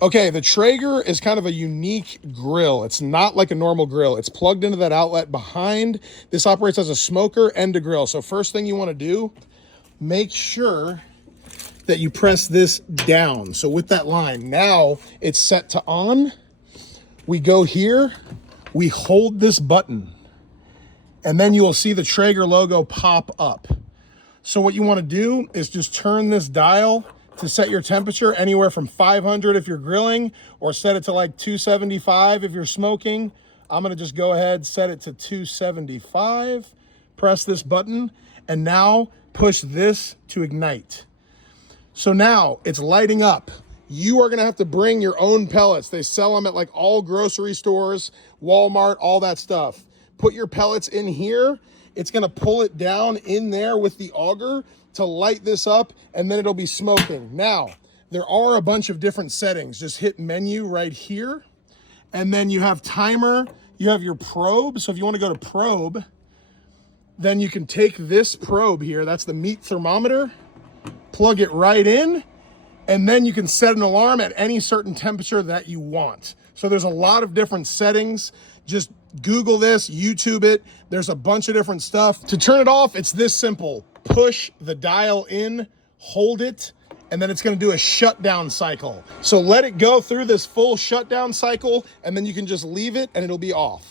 Okay, the Traeger is kind of a unique grill. It's not like a normal grill. It's plugged into that outlet behind. This operates as a smoker and a grill. So first thing you want to do, make sure that you press this down. So with that line, now it's set to on. We go here, we hold this button, and then you will see the Traeger logo pop up. So what you want to do is just turn this dial to set your temperature anywhere from 500 if you're grilling, or set it to like 275 if you're smoking. I'm gonna just go ahead, set it to 275, press this button, and now push this to ignite. So now it's lighting up. You are gonna have to bring your own pellets. They sell them at like all grocery stores, Walmart, all that stuff. Put your pellets in here. It's gonna pull it down in there with the auger to light this up, and then it'll be smoking. Now, there are a bunch of different settings. Just hit menu right here, and then you have timer, you have your probe. So if you wanna go to probe, then you can take this probe here, that's the meat thermometer, plug it right in, and then you can set an alarm at any certain temperature that you want. So there's a lot of different settings. Just Google this, YouTube it. There's a bunch of different stuff. To turn it off, it's this simple. Push the dial in, hold it, and then it's gonna do a shutdown cycle. So let it go through this full shutdown cycle, and then you can just leave it and it'll be off.